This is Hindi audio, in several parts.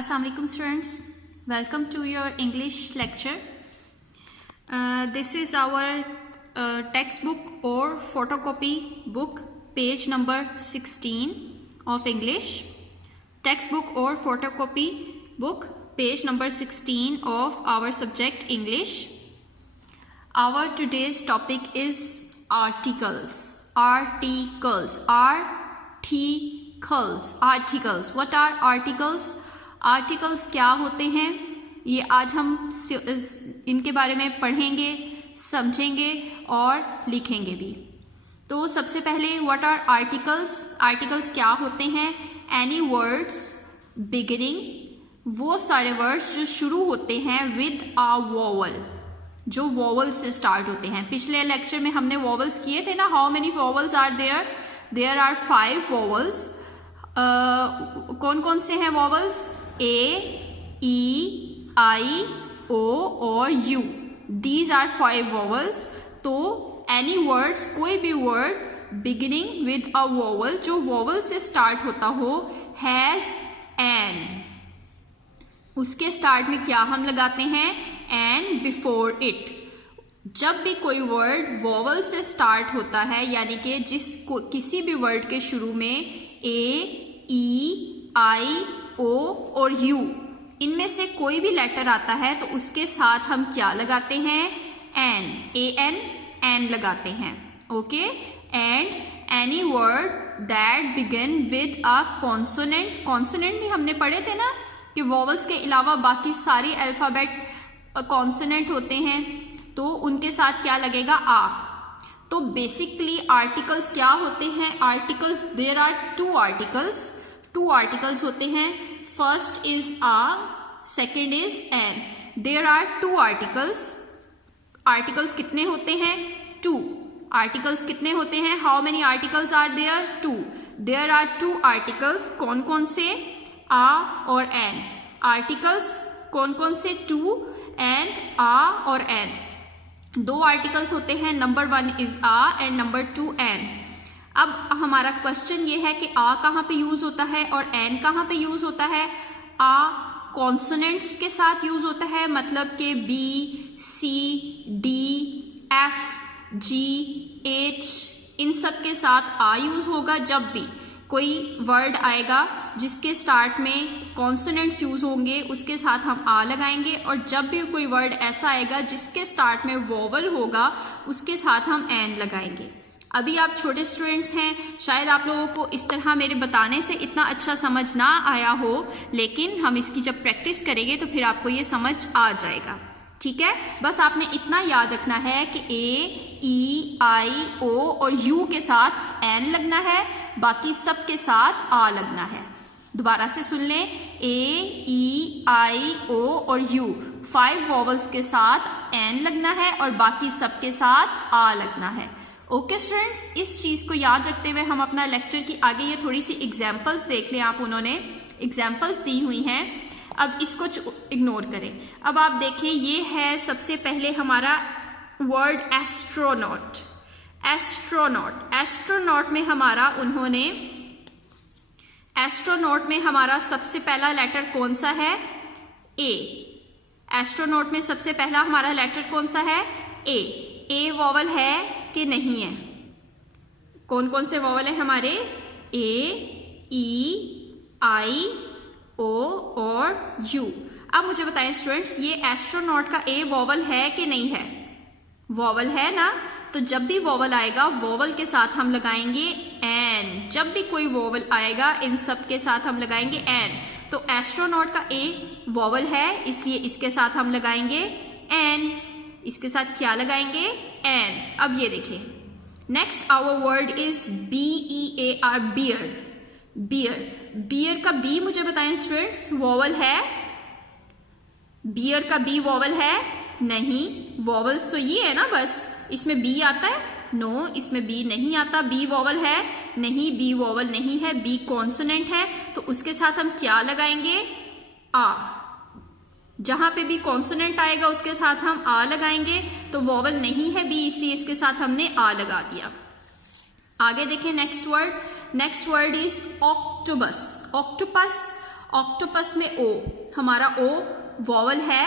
Assalamu alaikum students, welcome to your English lecture. This is our textbook or photocopy book, page number 16 of English. Textbook or photocopy book, page number 16 of our subject English. Our today's topic is articles. Articles. What are articles? Articles क्या होते हैं, ये आज हम इनके बारे में पढ़ेंगे, समझेंगे और लिखेंगे भी। तो सबसे पहले व्हाट आर आर्टिकल्स? आर्टिकल्स क्या होते हैं? एनी वर्ड्स बिगिनिंग, वो सारे वर्ड्स जो शुरू होते हैं विद अ वोवल, जो वोवल से स्टार्ट होते हैं। पिछले लेक्चर में हमने वोवल्स किए थे ना, how many vowels are there? There are 5 vowels. कौन कौन से हैं वोवल्स? ए, ई, आई, ओ और यू, दीज आर 5 वोवल्स। तो एनी वर्ड्स, कोई भी word beginning with a vowel, जो वोवल से स्टार्ट होता हो, हैज एन, उसके स्टार्ट में क्या हम लगाते हैं? An before it. जब भी कोई वर्ड वोवल से स्टार्ट होता है, यानी कि किसी भी वर्ड के शुरू में ए, ई, आई, ओ और यू, इनमें से कोई भी लेटर आता है तो उसके साथ हम क्या लगाते हैं? एन, ए एन, एन लगाते हैं। Okay, and any word that begin with a consonant. Consonant भी हमने पढ़े थे ना, कि वोवल्स के अलावा बाकी सारी अल्फाबेट कॉन्सोनेंट होते हैं, तो उनके साथ क्या लगेगा? आ। तो बेसिकली आर्टिकल्स क्या होते हैं? Articles, there are 2 articles. 2 articles होते हैं। First is a, second is an. There are 2 articles. Articles कितने होते हैं? 2 आर्टिकल्स कितने होते हैं? How many articles are there? 2। There are 2 articles. कौन कौन से? आ और एन। आर्टिकल्स कौन कौन से? 2 एंड आ और एन। 2 आर्टिकल्स होते हैं, number 1 is a and number 2 an. अब हमारा क्वेश्चन ये है कि आ कहाँ पे यूज होता है और एन कहाँ पे यूज होता है? आ कॉन्सोनेंट्स के साथ यूज होता है, मतलब कि बी, सी, डी, एफ, जी, एच, इन सब के साथ आ यूज होगा। जब भी कोई वर्ड आएगा जिसके स्टार्ट में कॉन्सोनेंट्स यूज होंगे, उसके साथ हम आ लगाएंगे। और जब भी कोई वर्ड ऐसा आएगा जिसके स्टार्ट में वोवल होगा, उसके साथ हम एन लगाएंगे। अभी आप छोटे स्टूडेंट्स हैं, शायद आप लोगों को इस तरह मेरे बताने से इतना अच्छा समझ ना आया हो, लेकिन हम इसकी जब प्रैक्टिस करेंगे तो फिर आपको ये समझ आ जाएगा। ठीक है, बस आपने इतना याद रखना है कि ए, ई, आई, ओ और यू के साथ एन लगना है, बाकी सब के साथ आ लगना है। दोबारा से सुन लें, ए, ई, आई, ओ और यू, 5 वोवल्स के साथ एन लगना है और बाकी सब के साथ आ लगना है। ओके स्टूडेंट्स, इस चीज को याद रखते हुए हम अपना लेक्चर की आगे ये थोड़ी सी एग्जाम्पल्स देख लें। आप, उन्होंने एग्जाम्पल्स दी हुई हैं, अब इसको इग्नोर करें। अब आप देखें, ये है सबसे पहले हमारा वर्ड एस्ट्रोनॉट। एस्ट्रोनॉट, एस्ट्रोनॉट में हमारा उन्होंने, एस्ट्रोनॉट में हमारा सबसे पहला लेटर कौन सा है? ए। एस्ट्रोनॉट में सबसे पहला हमारा लेटर कौन सा है? ए। ए वोवल है कि नहीं है? कौन कौन से वोवल है हमारे? ए, ई, आई, ओ और यू। अब मुझे बताएं स्टूडेंट्स, ये एस्ट्रोनॉट का ए वोवल है कि नहीं है? वोवल है ना, तो जब भी वोवल आएगा, वोवल के साथ हम लगाएंगे एन। जब भी कोई वोवल आएगा, इन सब के साथ हम लगाएंगे एन। तो एस्ट्रोनॉट का ए वोवल है, इसलिए इसके साथ हम लगाएंगे एन। इसके साथ क्या लगाएंगे? एन। अब ये देखिए, next our word is BEAR, bear. Bear, bear का बी मुझे बताएं स्टूडेंट्स, वोवल है? बियर का बी वोवल है? नहीं, वोवल्स तो ये है ना, बस इसमें बी आता है? नो, इसमें बी नहीं आता। बी वोवल है? नहीं, बी वोवल नहीं है, बी कॉन्सोनेंट है। तो उसके साथ हम क्या लगाएंगे? आ। जहां पे भी कॉन्सोनेंट आएगा उसके साथ हम आ लगाएंगे। तो वोवल नहीं है बी, इसलिए इसके साथ हमने आ लगा दिया। आगे देखें next word. Next word is octopus. Octopus, octopus में ओ, हमारा ओ वॉवल है,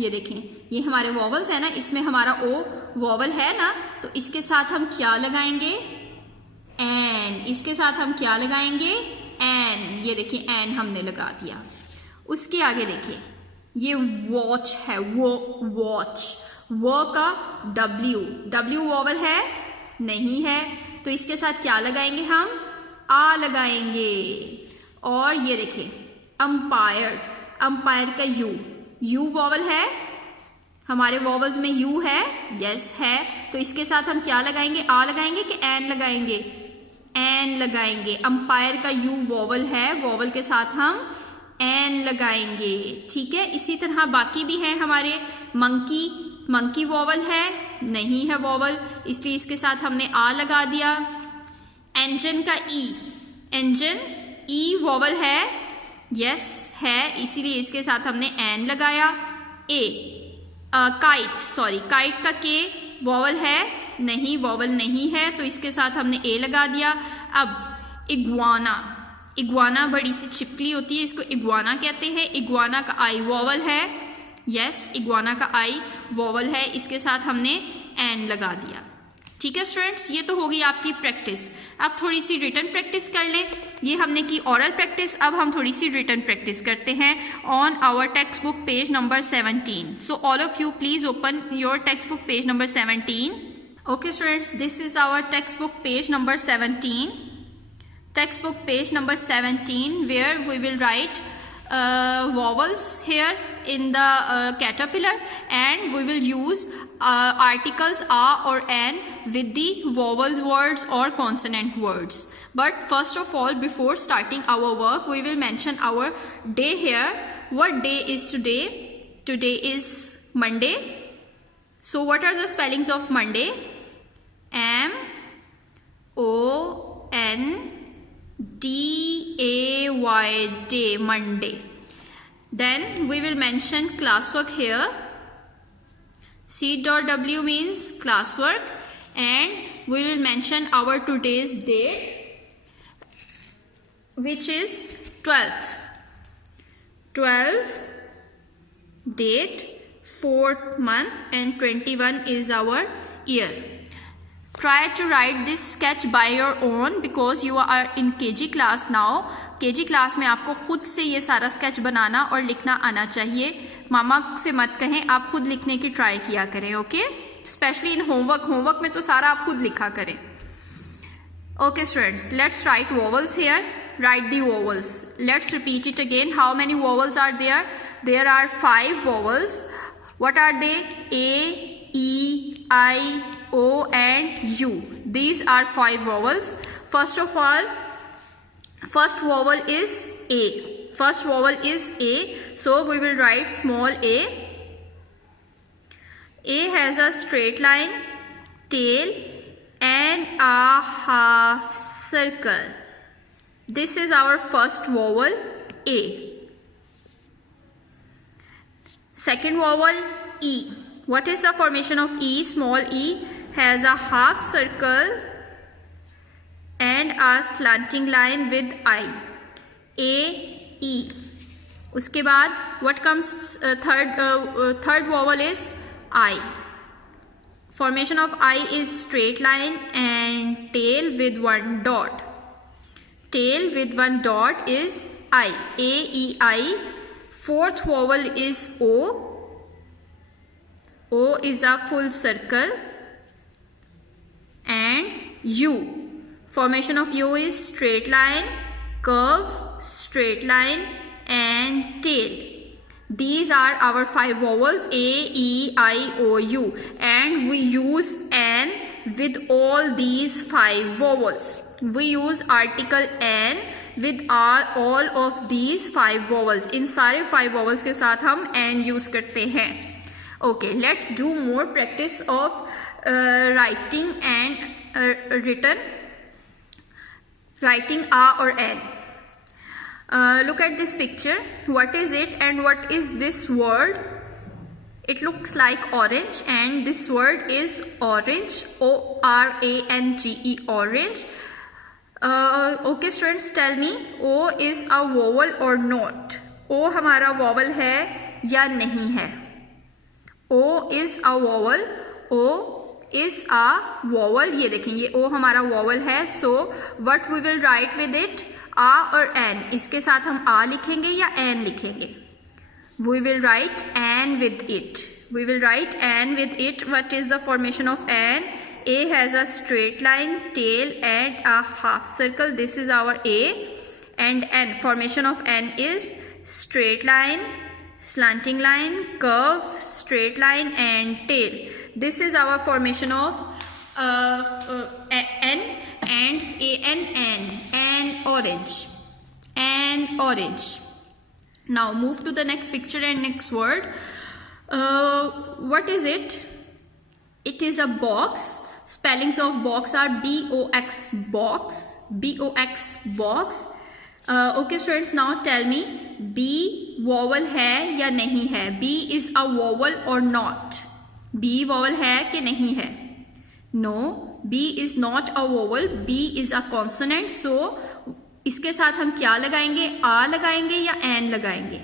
ये देखें ये हमारे वॉवल्स है ना, इसमें हमारा ओ वॉवल है ना, तो इसके साथ हम क्या लगाएंगे, एन, इसके साथ हम क्या लगाएंगे, एन, ये देखिए एन हमने लगा दिया। उसके आगे देखिए ये वॉच है, वो वॉच, वो का डब्ल्यू, डब्ल्यू वॉवल है नहीं है, तो इसके साथ क्या लगाएंगे हम, आ लगाएंगे। और ये देखिए अंपायर, अंपायर का यू, यू वॉवल है, हमारे वॉवल्स में यू है, यस है, तो इसके साथ हम क्या लगाएंगे, आ लगाएंगे कि एन लगाएंगे, एन लगाएंगे। अंपायर का यू वॉवल है, वॉवल के साथ हम एन लगाएंगे, ठीक है। इसी तरह बाकी भी है हमारे, मंकी, मंकी वॉवल है नहीं है वॉवल, इसलिए इसके साथ हमने आ लगा दिया। इंजन का ई, इंजन ई वॉवल है, यस है, इसीलिए इसके साथ हमने एन लगाया। ए, काइट, सॉरी काइट का के वॉवल है नहीं, वॉवल नहीं है, तो इसके साथ हमने ए लगा दिया। अब इग्वाना, इग्वाना बड़ी सी छिपकली होती है, इसको इग्वाना कहते हैं, इग्वाना का आई वॉवल है, यस इग्वाना का आई वॉवल है, इसके साथ हमने एन लगा दिया, ठीक है स्टूडेंट्स। ये तो होगी आपकी प्रैक्टिस। अब थोड़ी सी रिटन प्रैक्टिस कर लें, ये हमने की ओरल प्रैक्टिस, अब हम थोड़ी सी रिटन प्रैक्टिस करते हैं on our text book page number 17। So all of you please open your text book page number 17. Okay students, this is our textbook page number 17. Textbook page number 17 where we will write vowels here in the caterpillar, and we will use articles a or an with the vowel words or consonant words. But first of all, before starting our work, we will mention our day here. What day is today? Today is Monday. So what are the spellings of Monday? M-O-N-D-A-Y, day, Monday. Then we will mention classwork here. C.W means classwork, and we will mention our today's date, which is 12th. 12 date, 4th month, and 21 is our year. Try to write this sketch by your own because you are in KG class now. KG class में आपको खुद से ये सारा स्केच बनाना और लिखना आना चाहिए, मामा से मत कहें, आप खुद लिखने की ट्राई किया करें, okay. Specially in homework, homework में तो सारा आप खुद लिखा करें। Okay students, let's write vowels here. Write the vowels. Let's repeat it again. How many vowels are there? There are 5 vowels. What are they? A, E, I, O and U. These are 5 vowels. First of all, first vowel is A. First vowel is A. So we will write small a. A has a straight line, tail and a half circle. This is our first vowel, A. Second vowel, E. What is the formation of E? Small e has a half circle and a slanting line with I. A, E. उसके बाद what comes third vowel is I. Formation of I is straight line and tail with one dot. Tail with one dot is I. A, E, I. Fourth vowel is O. O is a full circle and U. Formation of U is straight line, curve, straight line and tail. These are our 5 vowels A, E, I, O, U, and we use N with all these 5 vowels. We use article N with all of these 5 vowels. इन सारे 5 vowels के साथ हम N use करते हैं. Okay, let's do more practice of writing and written. Writing A or N. Look at this picture. What is it and what is this word? It looks like orange, and this word is orange. O-R-A-N-G-E, orange. Okay students, tell me, O is a vowel और नॉट? ओ हमारा वोवल है या नहीं है? O is a vowel, O is a vowel, ये देखें ये ओ हमारा वोवल है। So what we will write with it, R और एन, इसके साथ हम आ लिखेंगे या एन लिखेंगे? We will write an with it, we will write an with it. What is the formation of an? A has a straight line, tail and a half circle. This is our A. And N, formation of N is straight line, slanting line, curve, straight line and tail. This is our formation of N and A-N-N, and orange, and orange. Now move to the next picture and next word. What is it? It is a box. Spellings of box are B-O-X, box, B-O-X, box. Okay students, now tell me, B vowel है या नहीं है? B is a vowel or not? B vowel है कि नहीं है? No, B is not a vowel, B is a consonant. So इसके साथ हम क्या लगाएंगे? आ लगाएंगे या एन लगाएंगे?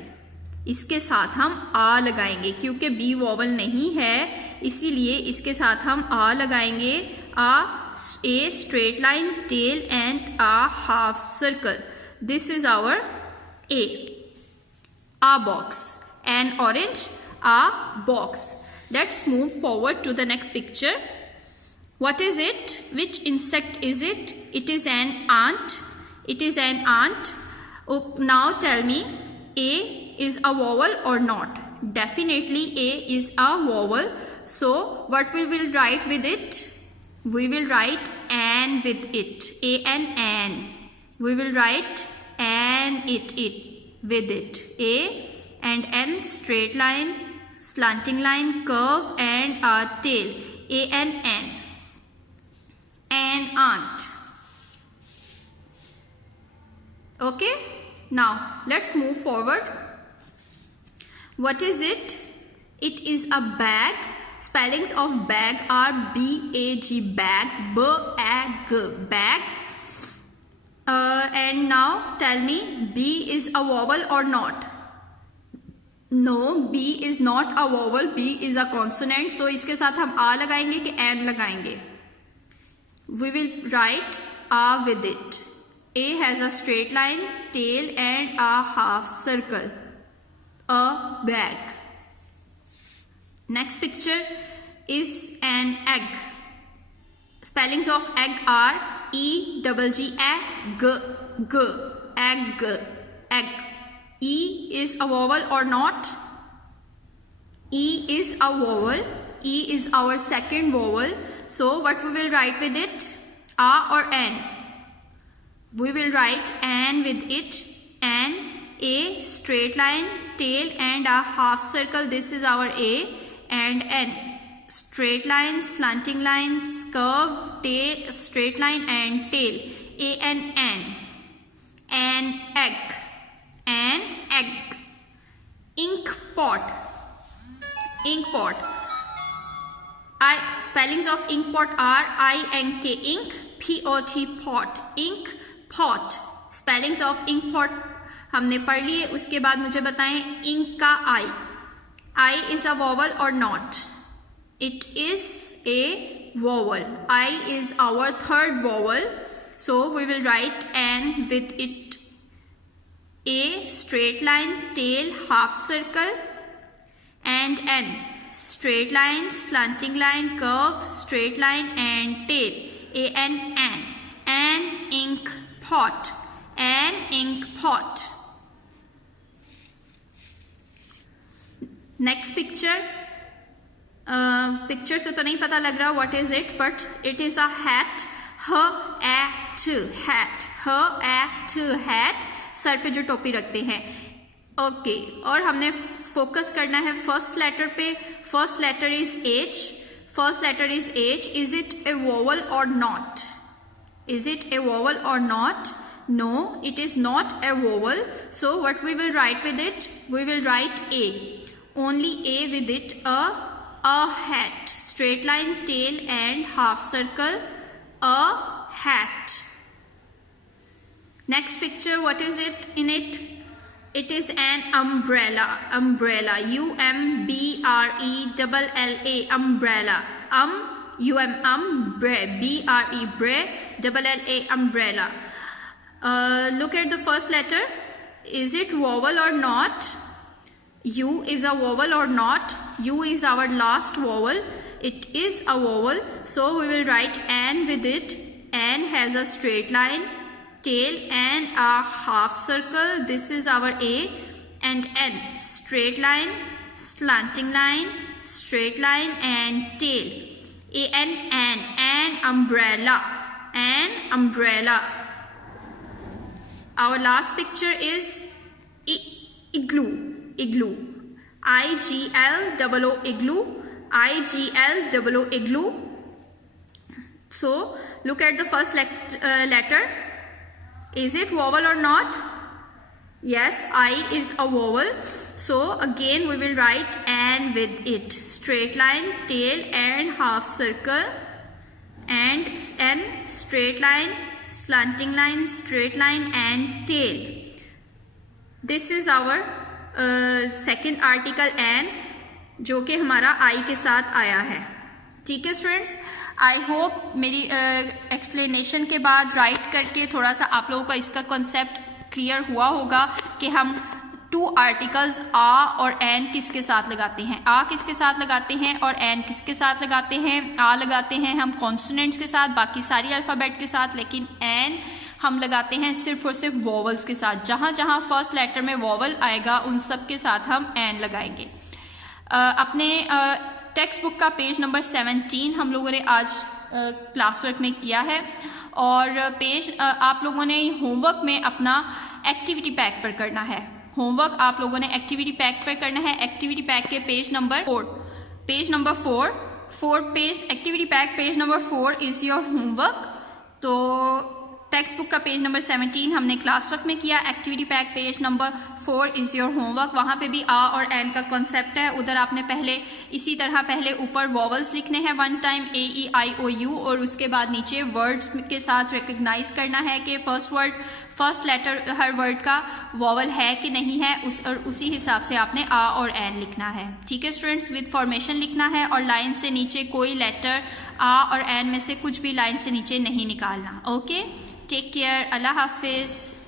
इसके साथ हम आ लगाएंगे, क्योंकि बी वोवल नहीं है इसीलिए इसके साथ हम आ लगाएंगे। R, a straight line, tail and a half circle. This is our A, a box, and orange, a box. Let's move forward to the next picture. What is it? Which insect is it? It is an ant, it is an ant. Now tell me, A is a vowel or not? Definitely A is a vowel. So what we will write with it? We will write an with it. A-N-N. We will write an it with it. A and N, straight line, slanting line, curve and a tail. A-N-N. An aunt. Okay? Now let's move forward. What is it? It is a bag. Spellings of bag are B-A-G, bag, B-A-G, bag. And now tell me, B is a vowel or not? No, B is not a vowel, B is a consonant. So इसके साथ हम आ लगाएंगे कि एन लगाएंगे? We will write A with it. A has a straight line, tail and a half circle. A bag. Next picture is an egg. Spellings of egg are E-double-G-A-G, G, egg, egg. E is a vowel or not? E is a vowel. E is our second vowel. So what we will write with it? A or N? We will write N with it. N, A, straight line, tail and a half circle. This is our A. And N, straight line, slanting lines, curve, tail, straight line and tail. A-N-N. An egg. An egg. Ink pot. Ink pot. Spellings of ink pot are I-N-K, ink, P-O-T, pot. Ink pot. Spellings of ink pot हमने पढ़ लिए। उसके बाद मुझे बताएं इंक का I. I is a vowel और not? It is a vowel. I is our third vowel. So we will write an with it. A straight line, tail, half circle and an straight line, slanting line, curve, straight line and tail. A-N-N. An ink pot. An ink pot. Next picture. Picture से तो नहीं पता लग रहा what is it, but it is a hat. Hat, hat, hat, sir पे जो टोपी रखते हैं। ओके, और हमने फोकस करना है फर्स्ट लेटर पे। First letter is H. First letter is H. Is it a vowel और not? Is it a vowel और not? No, it is not a vowel. So what we will write with it? We will write A. Only A with it. A hat. Straight line, tail and half circle. A hat. Next picture, what is it in it? It is an umbrella. Umbrella. UMBRELLA. Umbrella. BRE bre double LA umbrella. Look at the first letter. Is it vowel or not? U is a vowel or not? U is our last vowel. It is a vowel, so we will write an with it. An has a straight line, tail and a half circle. This is our A. And N, straight line, slanting line, straight line and tail. An umbrella. An umbrella. Our last picture is igloo. Igloo. IGLOO igloo. IGLOO igloo. So look at the first letter. Is it vowel or not? Yes, I is a vowel. So again we will write an with it. Straight line, tail and half circle. And N, straight line, slanting line, straight line and tail. This is our second article an, जो कि हमारा I के साथ आया है. ठीक है स्टूडेंट्स, आई होप मेरी एक्सप्लेनेशन के बाद राइट करके थोड़ा सा आप लोगों का इसका कॉन्सेप्ट क्लियर हुआ होगा कि हम टू आर्टिकल्स आ और एन किसके साथ लगाते हैं. आ किसके साथ लगाते हैं और एन किसके साथ लगाते हैं. आ लगाते हैं हम कॉन्सोनेंट्स के साथ, बाकी सारी अल्फ़ाबेट के साथ, लेकिन एन हम लगाते हैं सिर्फ और सिर्फ वॉवल्स के साथ. जहाँ जहाँ फर्स्ट लेटर में वॉवल आएगा उन सब के साथ हम एन लगाएंगे. अपने टेक्स्ट बुक का पेज नंबर 17 हम लोगों ने आज क्लास वर्क में किया है, और पेज आप लोगों ने होमवर्क में अपना एक्टिविटी पैक पर करना है. होमवर्क आप लोगों ने एक्टिविटी पैक पर करना है. एक्टिविटी पैक के page number 4 page activity pack page number 4 is your homework. तो टेक्स्ट बुक का पेज नंबर 17 हमने क्लास वर्क में किया. Activity pack page number 4 is your homework. वहाँ पे भी आ और एन का कॉन्सेप्ट है. उधर आपने इसी तरह पहले ऊपर वॉवल्स लिखने हैं 1 टाइम AEIOU, और उसके बाद नीचे वर्ड्स के साथ रिकग्नाइज करना है कि फर्स्ट लेटर हर वर्ड का वॉवल है कि नहीं है, और उसी हिसाब से आपने आ और एन लिखना है. ठीक है स्टूडेंट्स, विद फॉर्मेशन लिखना है, और लाइन से नीचे कोई लेटर आ और एन में से कुछ भी लाइन से नीचे नहीं निकालना. ओके, टेक केयर, अल्लाह हाफिज़.